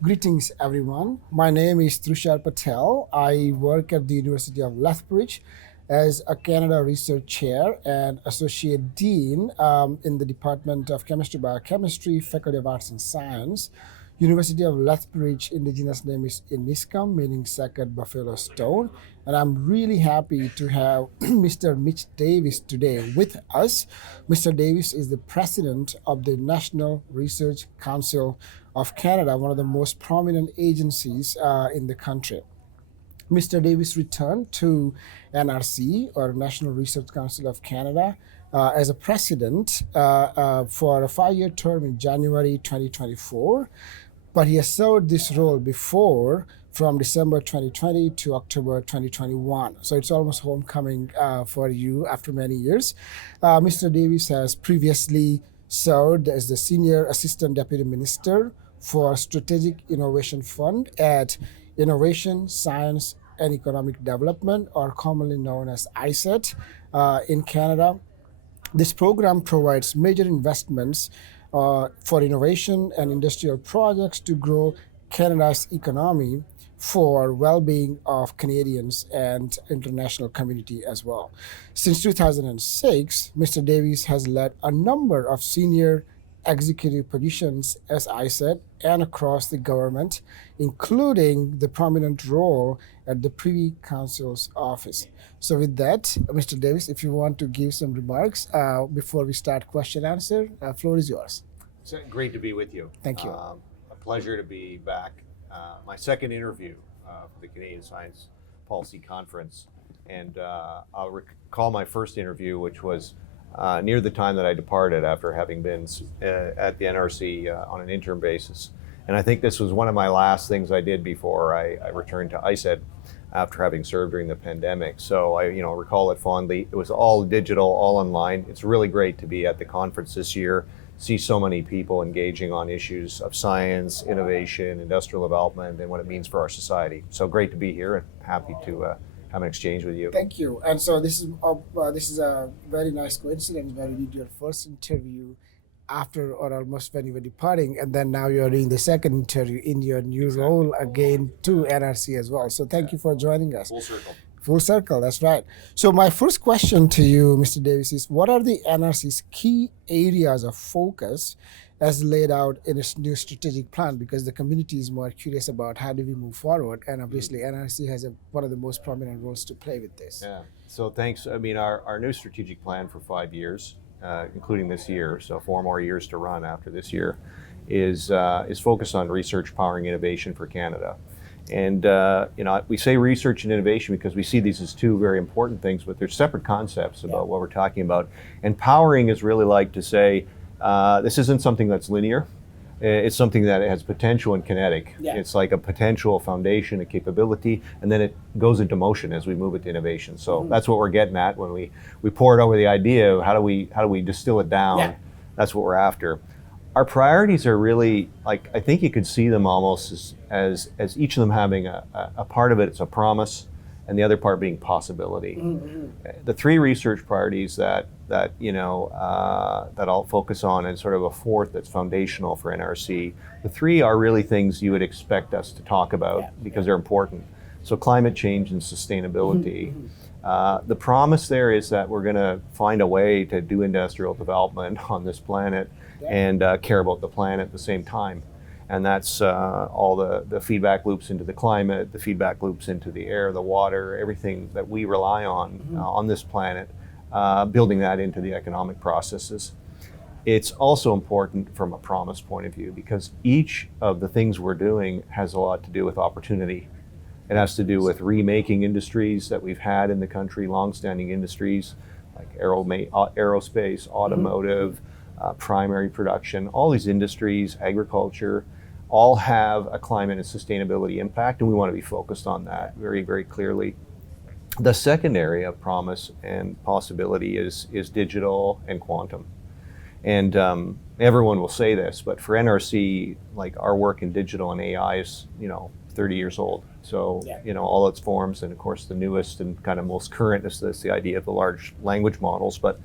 Greetings, everyone. My name is Trushar Patel. I work at the University of Lethbridge as a Canada Research Chair and Associate Dean in the Department of Chemistry, Biochemistry, Faculty of Arts and Science. University of Lethbridge indigenous name is Iniscum, meaning Sacred Buffalo Stone. And I'm really happy to have Mr. Mitch Davies today with us. Mr. Davies is the president of the National Research Council of Canada, one of the most prominent agencies in the country. Mr. Davies returned to NRC, or National Research Council of Canada, as a president for a 5-year term in January 2024. But he has served this role before from December 2020 to October 2021. So it's almost homecoming for you after many years. Mr. Davies has previously served as the Senior Assistant Deputy Minister for Strategic Innovation Fund at Innovation, Science and Economic Development, or commonly known as ISET, in Canada. This program provides major investments for innovation and industrial projects to grow Canada's economy for well-being of Canadians and international community as well. Since 2006, Mr. Davies has led a number of senior executive positions, as I said, and across the government, including the prominent role at the Privy Council's office. So with that, Mr. Davies, if you want to give some remarks before we start question answer, floor is yours. It's great to be with you. Thank you. A pleasure to be back. My second interview for the Canadian Science Policy Conference. And I'll recall my first interview, which was near the time that I departed after having been at the NRC on an interim basis. And I think this was one of my last things I did before I returned to ISED after having served during the pandemic. So I recall it fondly. It was all digital, all online. It's really great to be at the conference this year, see so many people engaging on issues of science, innovation, industrial development, and what it means for our society. So great to be here and happy to have an exchange with you. Thank you. And so this is a very nice coincidence where you did your first interview after or almost when you were departing, and then now you're doing the second interview in your new role again to NRC as well. So thank you for joining us. Full circle. Full circle, that's right. So my first question to you, Mr. Davies, is what are the NRC's key areas of focus as laid out in its new strategic plan? Because the community is more curious about how do we move forward, and obviously NRC has one of the most prominent roles to play with this. Yeah, so thanks. I mean, our new strategic plan for 5 years, including this year, so 4 more years to run after this year, is focused on research powering innovation for Canada. And we say research and innovation because we see these as two very important things, but they're separate concepts about what we're talking about. And powering is really like to say, this isn't something that's linear. It's something that has potential and kinetic. Yeah. It's like a potential, foundation, a capability, and then it goes into motion as we move it to innovation. So that's what we're getting at when we pour it over the idea of how do we distill it down. Yeah. That's what we're after. Our priorities are really, like, I think you could see them almost as each of them having a part of it's a promise, and the other part being possibility. Mm-hmm. The 3 research priorities that I'll focus on, and sort of a fourth that's foundational for NRC. The 3 are really things you would expect us to talk about because they're important. So climate change and sustainability. The promise there is that we're going to find a way to do industrial development on this planet and care about the planet at the same time. And that's all the feedback loops into the climate, the feedback loops into the air, the water, everything that we rely on this planet, building that into the economic processes. It's also important from a promise point of view because each of the things we're doing has a lot to do with opportunity. It has to do with remaking industries that we've had in the country, long-standing industries like aerospace, automotive, primary production. All these industries, agriculture, all have a climate and sustainability impact, and we want to be focused on that very, very clearly. The second area of promise and possibility is digital and quantum. And everyone will say this, but for NRC, like our work in digital and AI is, 30 years old. So, all its forms, and of course the newest and kind of most current is the idea of the large language models. But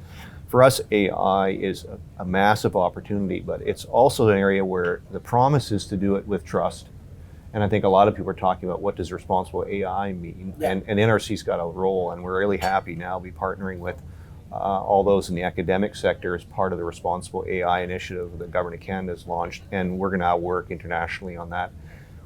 for us, AI is a massive opportunity, but it's also an area where the promise is to do it with trust, And I think a lot of people are talking about what does responsible AI mean, and NRC's got a role, and we're really happy now to be partnering with all those in the academic sector as part of the responsible AI initiative that Government of Canada has launched, and we're going to now work internationally on that.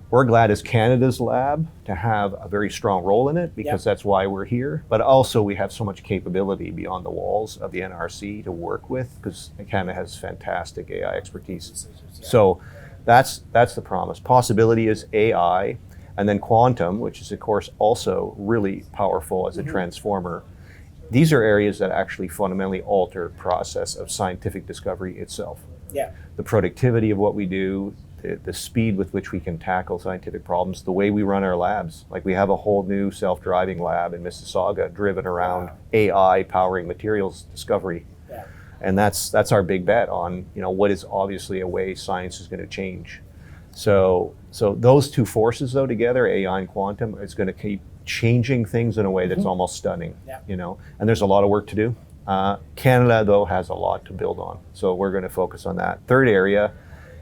We're glad as Canada's lab to have a very strong role in it, because that's why we're here, but also we have so much capability beyond the walls of the NRC to work with, because Canada has fantastic AI expertise. So that's the promise. Possibility is AI, and then quantum, which is of course also really powerful as a transformer. These are areas that actually fundamentally alter the process of scientific discovery itself. The productivity of what we do, the speed with which we can tackle scientific problems, the way we run our labs. Like, we have a whole new self-driving lab in Mississauga driven around AI powering materials discovery. And that's our big bet on, what is obviously a way science is going to change. So those two forces though together, AI and quantum, is going to keep changing things in a way that's almost stunning. And there's a lot of work to do. Canada though has a lot to build on, so we're going to focus on that. Third area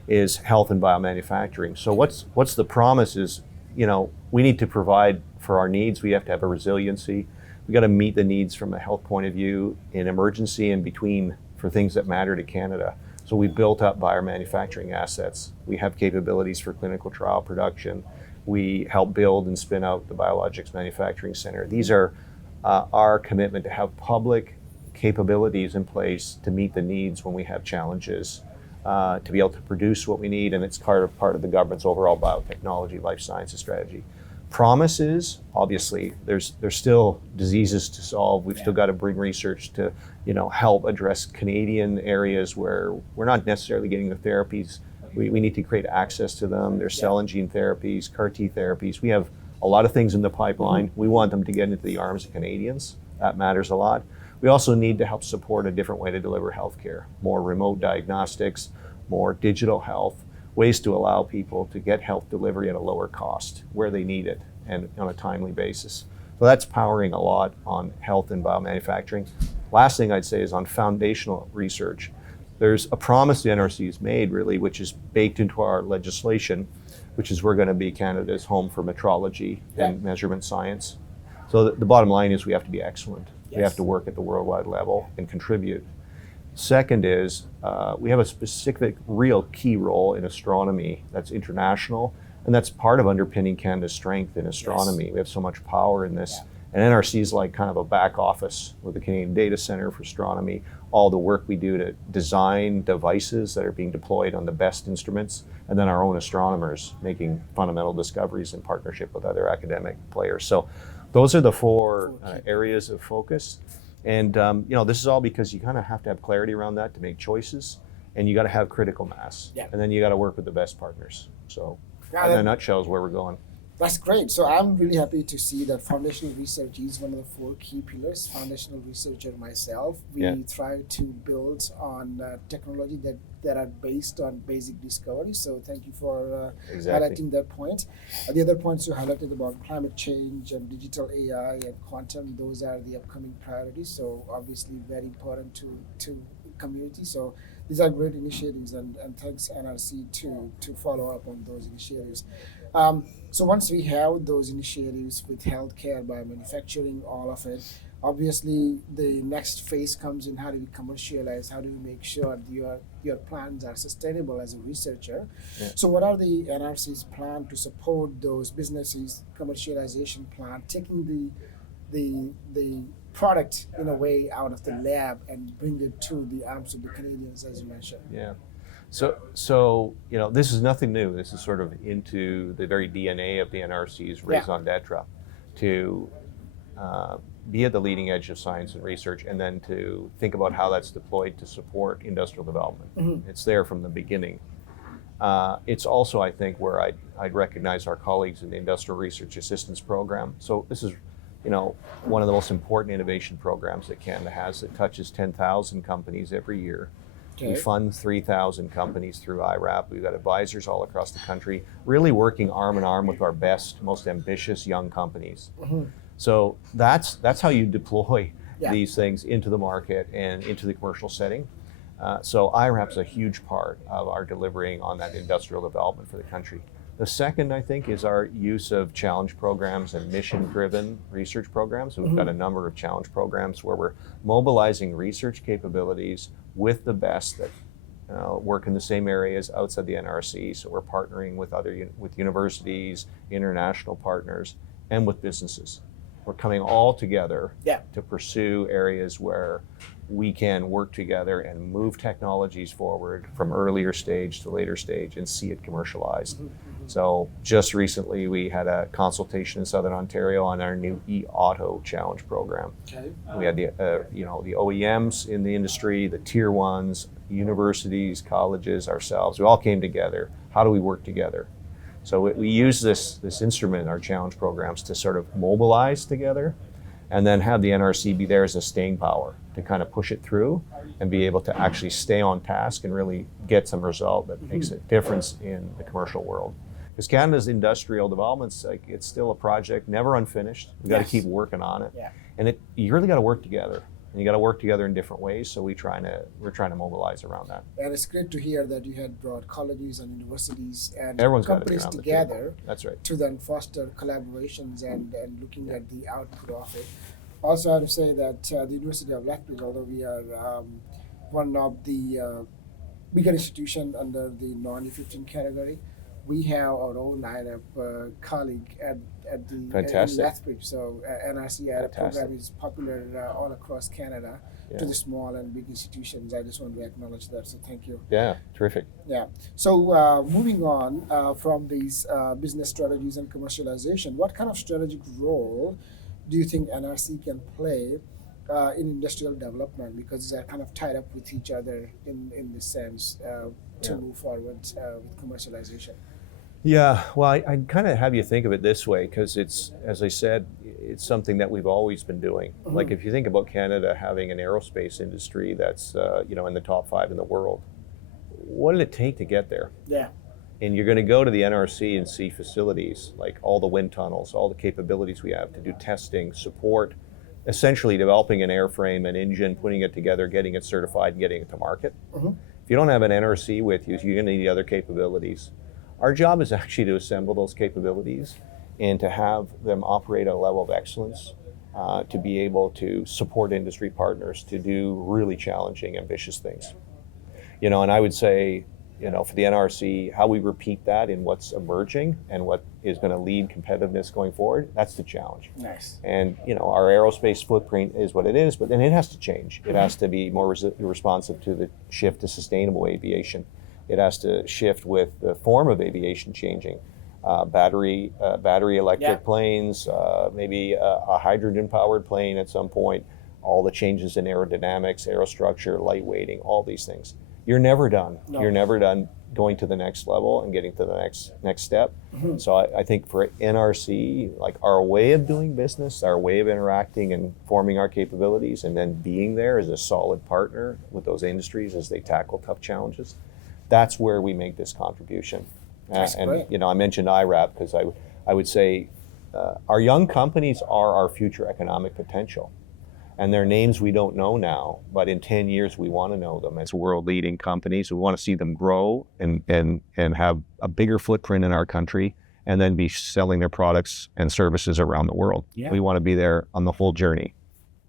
is health and biomanufacturing. So what's the promise is, we need to provide for our needs. We have to have a resiliency. We got to meet the needs from a health point of view in emergency and between for things that matter to Canada. So we built up biomanufacturing assets. We have capabilities for clinical trial production. We help build and spin out the Biologics Manufacturing Center. These are our commitment to have public capabilities in place to meet the needs when we have challenges, to be able to produce what we need, and it's part of the government's overall biotechnology life sciences strategy. Promise is, obviously, there's still diseases to solve. We've still got to bring research to help address Canadian areas where we're not necessarily getting the therapies. We need to create access to them. There's cell and gene therapies, CAR T therapies. We have a lot of things in the pipeline. We want them to get into the arms of Canadians. That matters a lot. We also need to help support a different way to deliver healthcare, more remote diagnostics, more digital health, ways to allow people to get health delivery at a lower cost where they need it and on a timely basis. So that's powering a lot on health and biomanufacturing. Last thing I'd say is on foundational research. There's a promise the NRC has made, really, which is baked into our legislation, which is we're going to be Canada's home for metrology and measurement science. So the bottom line is we have to be excellent. We have to work at the worldwide level and contribute. Second is we have a specific, real key role in astronomy that's international, and that's part of underpinning Canada's strength in astronomy. We have so much power in this. And NRC is like kind of a back office with the Canadian Data Centre for Astronomy, all the work we do to design devices that are being deployed on the best instruments, and then our own astronomers making fundamental discoveries in partnership with other academic players. So those are the four areas of focus. And this is all because you kind of have to have clarity around that to make choices, and you got to have critical mass, and then you got to work with the best partners. So in a nutshell is where we're going. That's great. So I'm really happy to see that foundational research is one of the four key pillars. Foundational researcher myself, we try to build on technology that are based on basic discovery. So thank you for highlighting that point. The other points you highlighted about climate change and digital AI and quantum, those are the upcoming priorities. So obviously very important to community. So these are great initiatives, and thanks NRC to follow up on those initiatives. So once we have those initiatives with healthcare, biomanufacturing, all of it, obviously the next phase comes in: how do we commercialize? How do we make sure your plans are sustainable as a researcher? So what are the NRC's plan to support those businesses' commercialization plan, taking the product in a way out of the lab and bring it to the arms of the Canadians, as you mentioned? So this is nothing new. This is sort of into the very DNA of the NRC's raison d'etre, to be at the leading edge of science and research, and then to think about how that's deployed to support industrial development. It's there from the beginning. It's also, I think, where I'd recognize our colleagues in the Industrial Research Assistance Program. So this is one of the most important innovation programs that Canada has, that touches 10,000 companies every year. We fund 3,000 companies through IRAP. We've got advisors all across the country, really working arm in arm with our best, most ambitious young companies. So that's how you deploy these things into the market and into the commercial setting. So IRAP's a huge part of our delivering on that industrial development for the country. The second, I think, is our use of challenge programs and mission-driven research programs. So we've got a number of challenge programs where we're mobilizing research capabilities with the best that work in the same areas outside the NRC. So we're partnering with with universities, international partners, and with businesses. We're coming all together to pursue areas where we can work together and move technologies forward from earlier stage to later stage and see it commercialized. So just recently we had a consultation in Southern Ontario on our new e-auto challenge program. We had the the OEMs in the industry, the tier ones, universities, colleges, ourselves. We all came together. How do we work together? So we use this instrument, our challenge programs, to sort of mobilize together and then have the NRC be there as a staying power to kind of push it through and be able to actually stay on task and really get some result that makes a difference in the commercial world. Because Canada's industrial development's it's still a project, never unfinished. We've got to keep working on it. And you really got to work together. And you got to work together in different ways, so we're trying to mobilize around that. And it's great to hear that you had brought colleges and universities and everyone's companies got to be together. That's right. To then foster collaborations and looking at the output of it. Also, I have to say that the University of Lethbridge, although we are one of the bigger institutions under the non-U15 category, we have our own lineup colleague at the in Lethbridge. So NRC program is popular all across Canada to the small and big institutions. I just want to acknowledge that. So thank you. Yeah, terrific. Yeah. So moving on from these business strategies and commercialization, what kind of strategic role do you think NRC can play in industrial development? Because they're kind of tied up with each other in this sense to move forward with commercialization. Yeah, well, I kind of have you think of it this way because it's, as I said, it's something that we've always been doing. Like if you think about Canada having an aerospace industry that's in the top 5 in the world, what did it take to get there? Yeah. And you're going to go to the NRC and see facilities like all the wind tunnels, all the capabilities we have to do testing, support, essentially developing an airframe, an engine, putting it together, getting it certified, and getting it to market. If you don't have an NRC with you, you're going to need other capabilities. Our job is actually to assemble those capabilities and to have them operate at a level of excellence, to be able to support industry partners to do really challenging, ambitious things. And I would say, for the NRC, how we repeat that in what's emerging and what is going to lead competitiveness going forward, that's the challenge. Nice. And, our aerospace footprint is what it is, but then it has to change. It has to be more responsive to the shift to sustainable aviation. It has to shift with the form of aviation changing. Battery electric planes, maybe a hydrogen-powered plane at some point, all the changes in aerodynamics, aerostructure, lightweighting, all these things. You're never done. No. You're never done going to the next level and getting to the next step. So I think for NRC, like our way of doing business, our way of interacting and forming our capabilities and then being there as a solid partner with those industries as they tackle tough challenges, that's where we make this contribution. And I mentioned IRAP because I would say our young companies are our future economic potential. And their names we don't know now, but in 10 years we want to know them as world-leading companies. We want to see them grow and have a bigger footprint in our country and then be selling their products and services around the world. Yeah. We want to be there on the whole journey.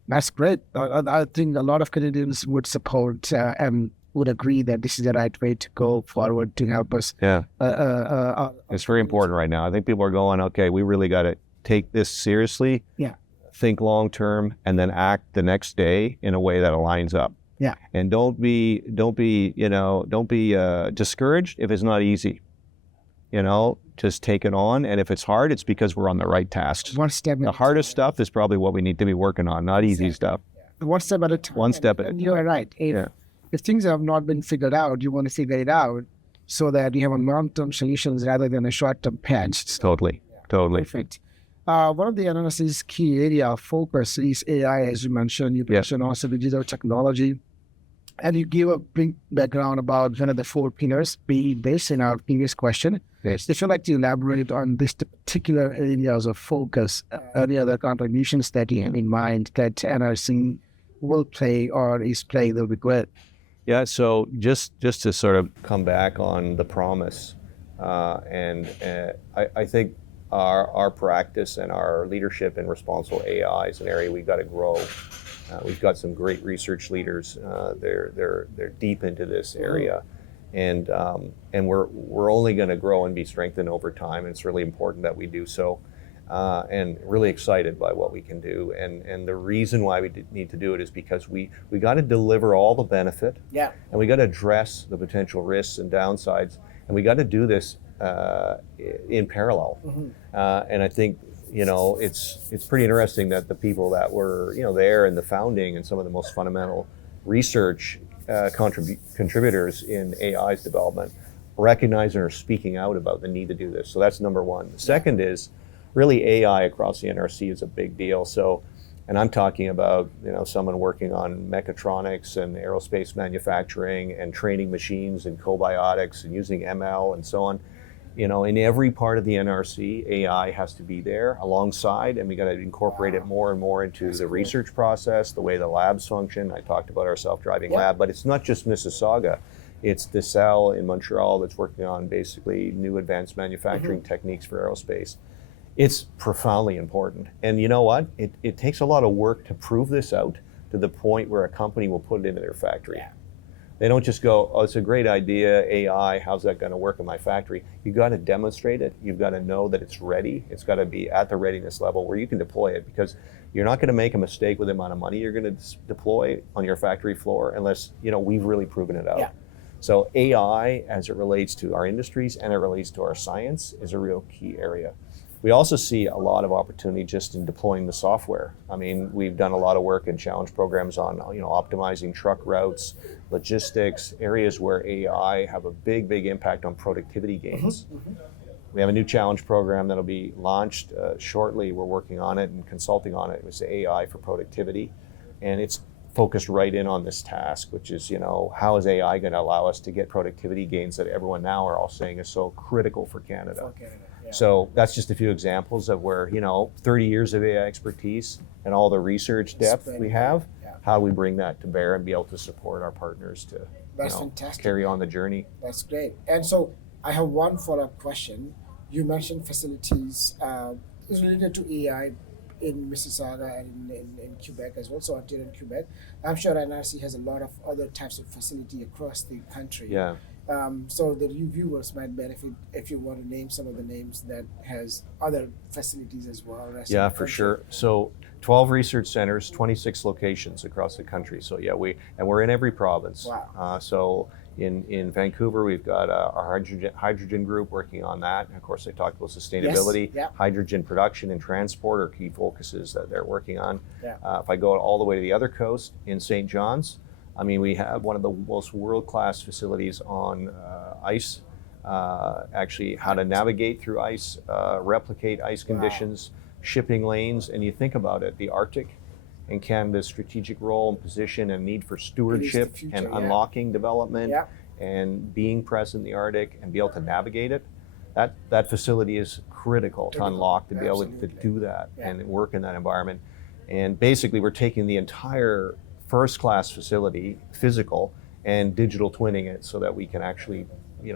That's great. I think a lot of Canadians would support and would agree that this is the right way to go forward to help us. Yeah, it's very important right now. I think people are going, okay, we really got to take this seriously. Yeah. Think long term, and then act the next day in a way that aligns up. Yeah. And don't be discouraged if it's not easy. Just take it on, and if it's hard, it's because we're on the right task. One step. The hardest stuff is probably what we need to be working on, not easy stuff. One step at a time. One step at a time. You're right. If things have not been figured out, you want to figure it out so that you have a long-term solutions rather than a short-term patch. Totally. Perfect. One of the NRC's key area of focus is AI, as you mentioned. You mentioned also digital technology. And you give a brief background about one of the 4 pillars based in our previous question. Yes. If you'd like to elaborate on this particular areas of focus, any other contributions that you have in mind that NRC will play or is playing, that would be great. Yeah, so just to sort of come back on the promise, I think our practice and our leadership in responsible AI is an area we've got to grow. We've got some great research leaders. They're deep into this area, and we're only going to grow and be strengthened over time. And it's really important that we do so, and really excited by what we can do. And the reason why we need to do it is because we got to deliver all the benefit, Yeah. and we got to address the potential risks and downsides, and we got to do this in parallel. And I think it's pretty interesting that the people that were there in the founding and some of the most fundamental research contributors in AI's development recognize and are speaking out about the need to do this. So that's number one. The second is really AI across the NRC is a big deal. So, and I'm talking about someone working on mechatronics and aerospace manufacturing and training machines and cobiotics and using ML and so on. In every part of the NRC, AI has to be there alongside, and we got to incorporate it more and more into the research process, the way the labs function. I talked about our self-driving lab, but it's not just Mississauga. It's DeSalle in Montreal that's working on basically new advanced manufacturing techniques for aerospace. It's profoundly important. And you know what? It takes a lot of work to prove this out to the point where a company will put it into their factory. Yeah. They don't just go, oh, it's a great idea, AI, how's that going to work in my factory? You've got to demonstrate it. You've got to know that it's ready. It's got to be at the readiness level where you can deploy it, because you're not going to make a mistake with the amount of money you're going to deploy on your factory floor unless we've really proven it out. Yeah. So AI, as it relates to our industries and it relates to our science, is a real key area. We also see a lot of opportunity just in deploying the software. I mean, we've done a lot of work in challenge programs on optimizing truck routes, logistics, areas where AI have a big impact on productivity gains. We have a new challenge program that'll be launched shortly. We're working on it and consulting on it. It's AI for productivity, and it's focused right in on this task, which is how is AI going to allow us to get productivity gains that everyone now are all saying is so critical for Canada. So that's just a few examples of where 30 years of AI expertise and all the research depth we have, how we bring that to bear and be able to support our partners to fantastic. Carry on the journey. That's great. And so I have one follow-up question. You mentioned facilities is related to AI in Mississauga and in Quebec as well, so Ontario and Quebec. I'm sure NRC has a lot of other types of facility across the country. Yeah. So the viewers might benefit if you want to name some of the names that has other facilities as well. Yeah, for sure. So 12 research centers, 26 locations across the country. So yeah, we're in every province. Wow. So in Vancouver, we've got our hydrogen group working on that. And of course, they talked about sustainability. Yes. Hydrogen production and transport are key focuses that they're working on. Yeah. If I go all the way to the other coast in St. John's, I mean, we have one of the most world-class facilities on ice, actually how to navigate through ice, replicate ice conditions, shipping lanes. And you think about it, the Arctic and Canada's strategic role and position and need for stewardship and unlocking development and being present in the Arctic and be able to navigate it. That facility is critical to unlock, to be able to do that and work in that environment. And basically, we're taking the entire first-class facility, physical, and digital twinning it so that we can actually,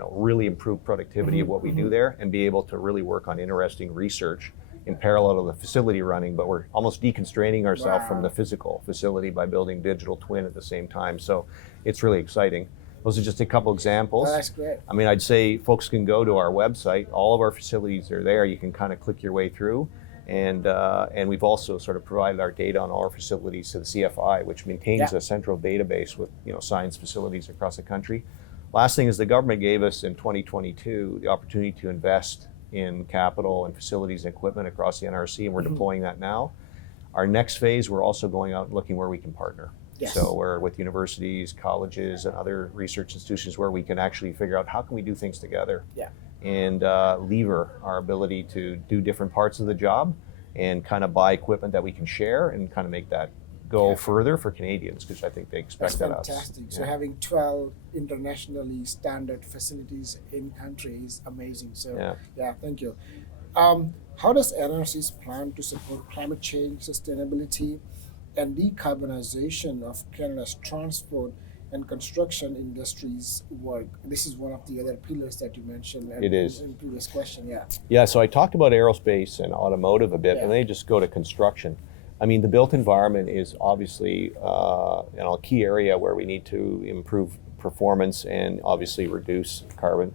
really improve productivity of what we do there and be able to really work on interesting research in parallel to the facility running, but we're almost deconstraining ourselves from the physical facility by building digital twin at the same time. So it's really exciting. Those are just a couple examples. Oh, that's great. I mean, I'd say folks can go to our website. All of our facilities are there. You can kind of click your way through. And we've also sort of provided our data on all our facilities to the CFI, which maintains a central database with science facilities across the country. Last thing is the government gave us in 2022 the opportunity to invest in capital and facilities and equipment across the NRC, and we're deploying that now. Our next phase, we're also going out and looking where we can partner. Yes. So we're with universities, colleges, and other research institutions where we can actually figure out how can we do things together. Yeah. And lever our ability to do different parts of the job and kind of buy equipment that we can share and kind of make that go further for Canadians, because I think they expect that us. That's fantastic. So having 12 internationally standard facilities in country is amazing. So thank you. How does NRC's plan to support climate change, sustainability, and decarbonization of Canada's transport and construction industries work. This is one of the other pillars that you mentioned It is. in previous question. Yeah. Yeah, so I talked about aerospace and automotive a bit, and then just go to construction. I mean, the built environment is obviously a key area where we need to improve performance and obviously reduce carbon.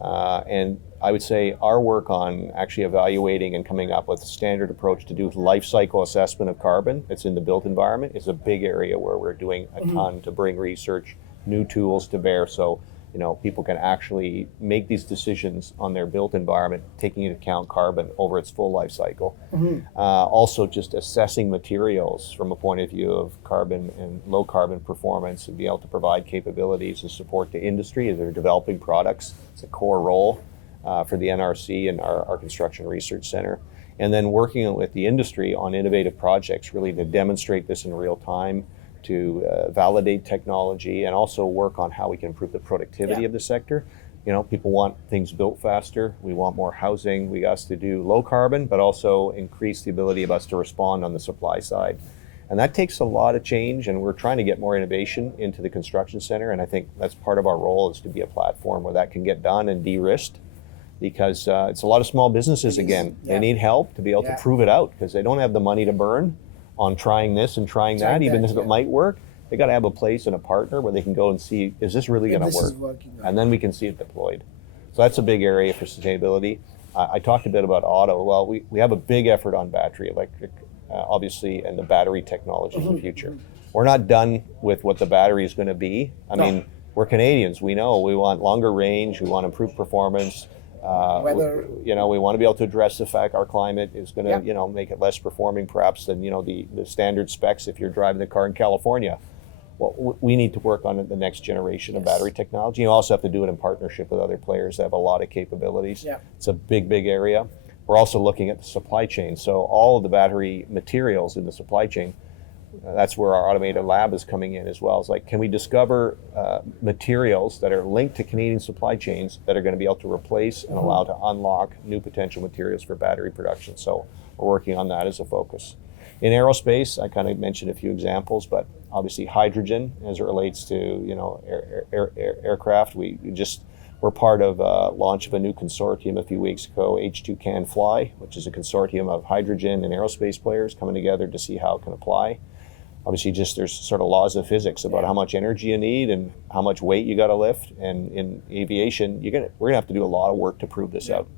And I would say our work on actually evaluating and coming up with a standard approach to do life cycle assessment of carbon that's in the built environment is a big area where we're doing a ton to bring research, new tools to bear, so people can actually make these decisions on their built environment, taking into account carbon over its full life cycle. Also, just assessing materials from a point of view of carbon and low carbon performance, and be able to provide capabilities and support to industry as they're developing products. It's a core role for the NRC and our Construction Research Center. And then working with the industry on innovative projects, really to demonstrate this in real time, to validate technology, and also work on how we can improve the productivity of the sector. People want things built faster. We want more housing. We got us to do low carbon, but also increase the ability of us to respond on the supply side. And that takes a lot of change, and we're trying to get more innovation into the construction center. And I think that's part of our role, is to be a platform where that can get done and de-risked, because it's a lot of small businesses, again. They need help to be able to prove it out, because they don't have the money to burn on trying this and trying that, even if it might work. They got to have a place and a partner where they can go and see, is this really going to work? And then we can see it deployed. So that's a big area for sustainability. I talked a bit about auto. Well, we have a big effort on battery electric, obviously, and the battery technology in the future. We're not done with what the battery is going to be. I mean, we're Canadians. We know we want longer range. We want improved performance. We want to be able to address the fact our climate is going to, make it less performing perhaps than, the standard specs if you're driving the car in California. Well, we need to work on the next generation of battery technology. You also have to do it in partnership with other players that have a lot of capabilities. It's a big, big area. We're also looking at the supply chain. So all of the battery materials in the supply chain, that's where our automated lab is coming in as well. It's like, can we discover materials that are linked to Canadian supply chains that are going to be able to replace and allow to unlock new potential materials for battery production? So we're working on that as a focus. In aerospace, I kind of mentioned a few examples, but obviously hydrogen as it relates to aircraft. We're part of launch of a new consortium a few weeks ago, H2 Can Fly, which is a consortium of hydrogen and aerospace players coming together to see how it can apply. Obviously, there's sort of laws of physics about how much energy you need and how much weight you got to lift. And in aviation, we're gonna have to do a lot of work to prove this out.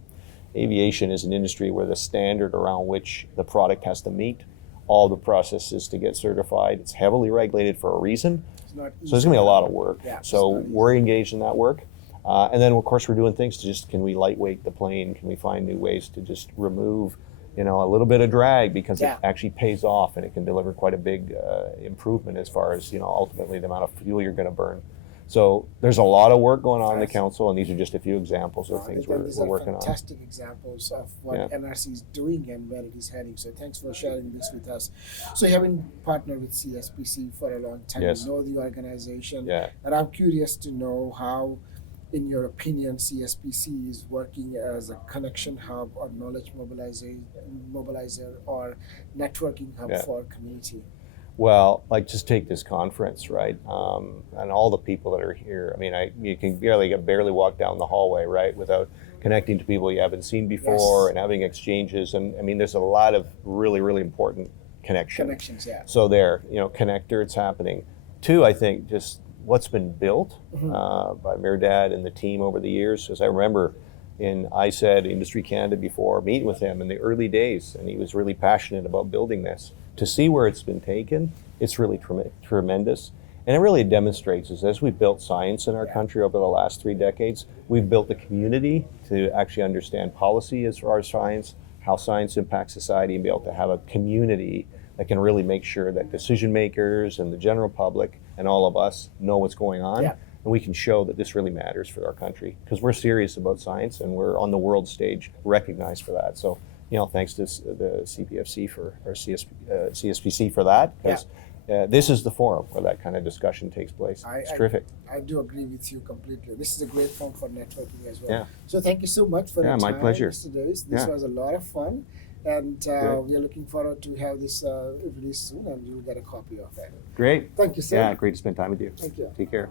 Aviation is an industry where the standard around which the product has to meet all the processes to get certified, it's heavily regulated for a reason. So there's gonna be a lot of work. So we're engaged in that work. And then, of course, we're doing things to can we lightweight the plane? Can we find new ways to just remove a little bit of drag, because it actually pays off and it can deliver quite a big improvement as far as, ultimately the amount of fuel you're going to burn. So there's a lot of work going on in the council, and these are just a few examples of things we're working on. Fantastic examples of what NRC is doing and where it is heading. So thanks for sharing this with us. So you have been partnered with CSPC for a long time. You know the organization. And I'm curious to know how, in your opinion, CSPC is working as a connection hub or knowledge mobilizer or networking hub for community. Well, just take this conference, right? And all the people that are here. I mean, you can barely walk down the hallway, right, without connecting to people you haven't seen before and having exchanges. And I mean, there's a lot of really, really important connections. So connector, it's happening. Two, I think, just what's been built by Mirdad and the team over the years. As I remember in ISED, Industry Canada, before meeting with him in the early days, and he was really passionate about building this. To see where it's been taken, it's really tremendous. And it really demonstrates is as we've built science in our country over the last 3 decades, we've built the community to actually understand policy as far as science, how science impacts society, and be able to have a community that can really make sure that decision makers and the general public and all of us know what's going on. And we can show that this really matters for our country, because we're serious about science and we're on the world stage recognized for that. So, thanks to the CPFC or CSPC for that, because this is the forum where that kind of discussion takes place. It's terrific. I do agree with you completely. This is a great forum for networking as well. So thank you so much for your time, my pleasure. Mr. Davies. This was a lot of fun. And Good. we are looking forward to have this released soon, and you'll get a copy of that. Great. Thank you, sir. Yeah, great to spend time with you. Thank you. Take care.